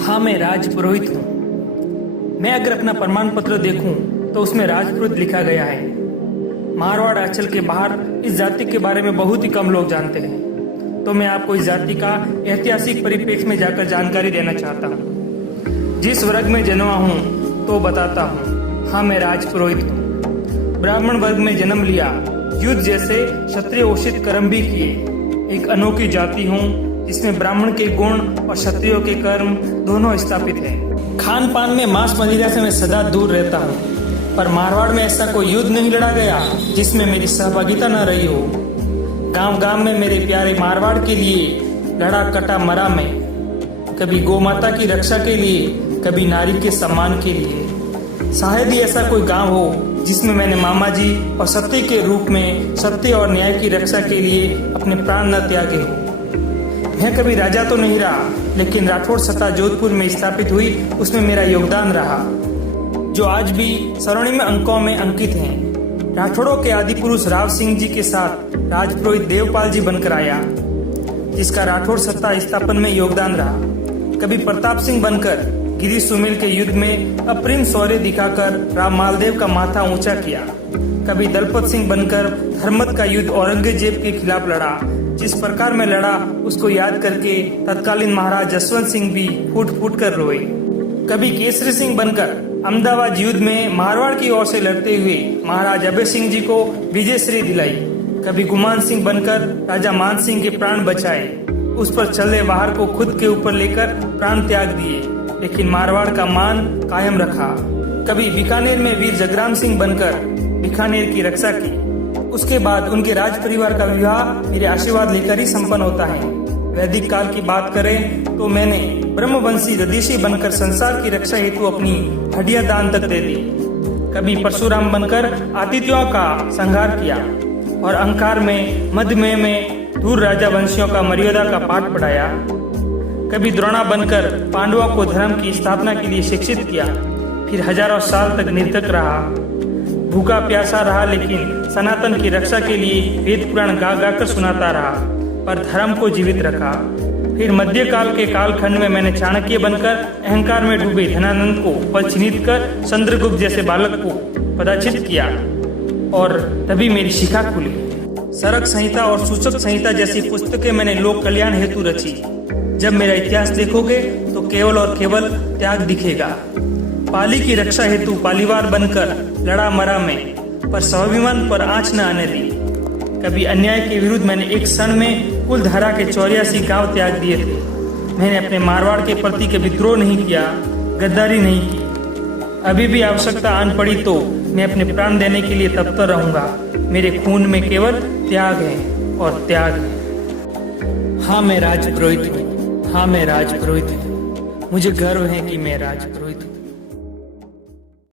हाँ, मैं राजपुरोहित हूँ। मैं अगर अपना प्रमाण पत्र देखूं तो उसमें राजपुरोहित लिखा गया है। मारवाड़ अंचल के बाहर इस जाति के बारे में बहुत ही कम लोग जानते हैं, तो मैं आपको इस जाति का ऐतिहासिक परिप्रेक्ष्य में जाकर जानकारी देना चाहता हूँ। जिस वर्ग में जन्मा हूँ तो बताता हूँ। हाँ, मैं राजपुरोहित हूँ। ब्राह्मण वर्ग में जन्म लिया, युद्ध जैसे क्षत्रिय उचित कर्म भी किए। एक अनोखी जाति हूँ जिसमें ब्राह्मण के गुण और क्षत्रियों के कर्म दोनों स्थापित हैं। खान पान में मांस मदिरा से मैं सदा दूर रहता हूँ, पर मारवाड़ में ऐसा कोई युद्ध नहीं लड़ा गया जिसमें मेरी सहभागिता न रही हो। गांव गांव में मेरे प्यारे मारवाड़ के लिए लड़ा कटा मरा मैं, कभी गौ माता की रक्षा के लिए, कभी नारी के सम्मान के लिए। शायद ही ऐसा कोई गांव हो जिसमें मैंने मामा जी और सत्य के रूप में सत्य और न्याय की रक्षा के लिए अपने प्राण न त्यागे हो। मैं कभी राजा तो नहीं रहा, लेकिन राठौड़ सत्ता जोधपुर में स्थापित हुई उसमें मेरा योगदान रहा, जो आज भी स्वर्णिम अंकों में अंकित हैं। राठौड़ों के आदि पुरुष राव सिंह जी के साथ राजपुरोहित देवपाल जी बनकर आया, जिसका राठौड़ सत्ता स्थापन में योगदान रहा। कभी प्रताप सिंह बनकर गिरी सुमेल के युद्ध में अप्रिम शौर्य दिखाकर राम मालदेव का माथा ऊंचा किया। कभी दलपत सिंह बनकर धर्मत का युद्ध औरंगजेब के खिलाफ लड़ा। जिस प्रकार में लड़ा उसको याद करके तत्कालीन महाराज जसवंत सिंह भी फूट फूट कर रोए। कभी केसरी सिंह बनकर अहमदाबाद युद्ध में मारवाड़ की ओर से लड़ते हुए महाराज अभय सिंह जी को विजयश्री दिलाई। कभी गुमान सिंह बनकर राजा मान सिंह के प्राण बचाए, उस पर चले वाहर को खुद के ऊपर लेकर प्राण त्याग दिए, लेकिन मारवाड़ का मान कायम रखा। कभी बीकानेर में वीर जगराम सिंह बनकर बीकानेर की रक्षा की। उसके बाद उनके राज परिवार का विवाह मेरे आशीर्वाद लेकर ही संपन्न होता है। वैदिक काल की बात करें तो मैंने ब्रह्मवंशी रदीशी बनकर संसार की रक्षा हेतु अपनी हड्डियां दान तक दे दी। कभी परशुराम बनकर आतिथ्यों का संहार किया और अहंकार में मध्यमय में दूर राजा वंशियों का मर्यादा का पाठ पढ़ाया। कभी द्रोणा बनकर पांडवों को धर्म की स्थापना के लिए शिक्षित किया, फिर हजारों साल तक निर्धक रहा, भूखा प्यासा रहा, लेकिन सनातन की रक्षा के लिए वेद पुराण गा गा कर सुनाता रहा, पर धर्म को जीवित रखा। फिर मध्यकाल के कालखंड में मैंने चाणक्य बनकर अहंकार में डूबे धनानंद को पल चिन्हित कर चंद्रगुप्त जैसे बालक को पदाचित किया, और तभी मेरी शिखा खुली। सरक संहिता और सूचक संहिता जैसी पुस्तकें मैंने लोक कल्याण हेतु रची। जब मेरा इतिहास देखोगे तो केवल और केवल त्याग दिखेगा। पाली की रक्षा हेतु पालीवार बनकर लड़ा मरा में, पर स्वाभिमान पर आंच न आने दी। कभी अन्याय के विरुद्ध मैंने एक क्षण में कुल धारा के 84 गांव त्याग दिए थे। मैंने अपने मारवाड़ के प्रति कभी द्रोह नहीं किया, गद्दारी नहीं की। अभी भी आवश्यकता आन पड़ी तो मैं अपने प्राण देने के लिए तत्पर रहूंगा। मेरे खून में केवल त्याग है और त्याग है। हाँ, मैं राजपुरोहित हूँ। हाँ, मैं राजपुरोहित हूँ। मुझे गर्व है कि मैं राजपुरोहित हूँ।